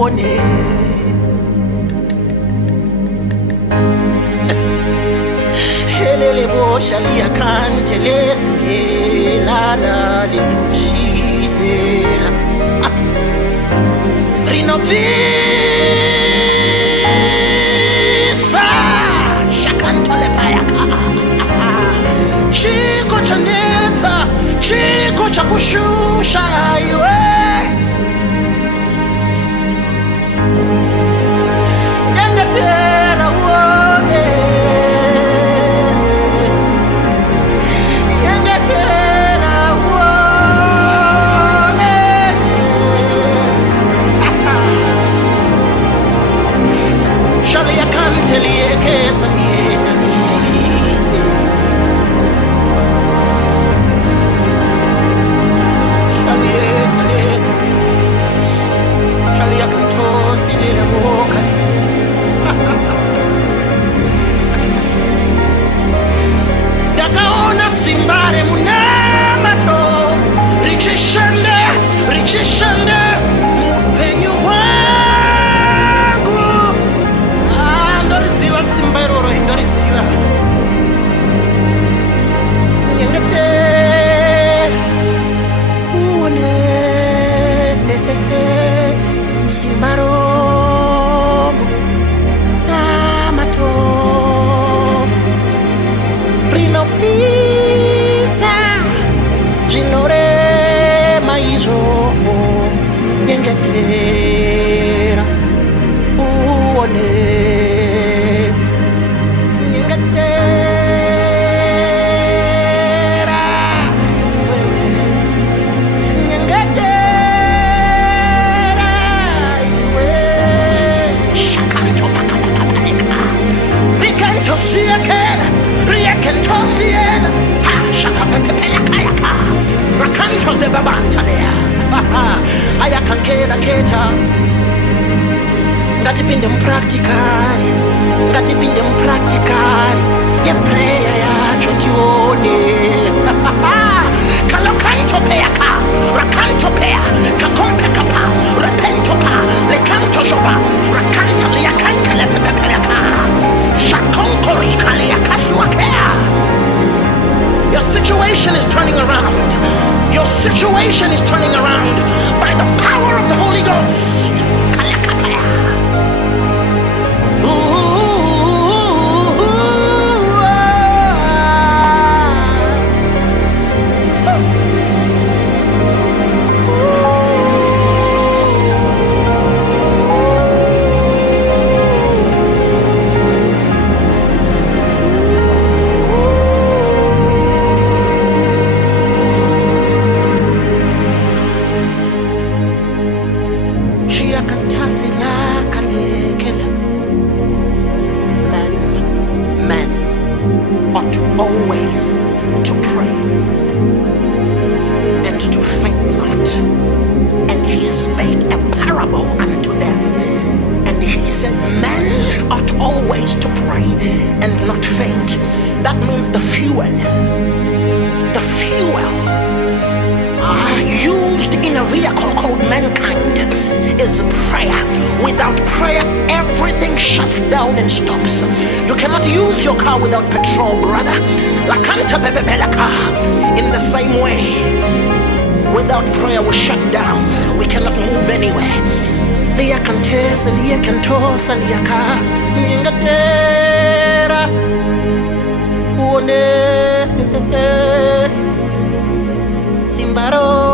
uone. Helele bosha liyakantelesi lala lilibushizela rinovisa shakantole payaka chiko chanetsa chiko chakushusha iwe Nyengetera uone Nyengetera uone Shali ya kanteli ekesa dienda nisi Shali etelesa Shali ya kantosi lile boka Ndakaona simbare munamato richishende mupenyu wangu ndoriziva simba iroro indoriziva Nyengetera uone simba romo namato rinovisa zvinorema izvo Nyengetera uone Nyengetera iwewe Nyengetera iwe shakanto pakapapapeka rikanto siekera riekentosiena ha shakapepepelakayaka rakanto zebabantalea ayakankela keta ngatipinde mpracticari ya prayer yacho tione kalokantopeyaka rakantopea kakompekapa repentopa lekantojoba rakantaliakankelepepepelaka shakonkorikaliakasuakea. Your situation is turning around. Your situation is turning around by the power of the Holy Ghost. Men ought always to pray and to faint not. And he spake a parable unto them, and he said, men ought always to pray and not faint. That means the fuel used in a vehicle called mankind is prayer. Without prayer, everything shuts down and stops. You cannot use your car without petrol, brother. In the same way, without prayer we shut down. We cannot move anywhere. Nyengetera uone simbaro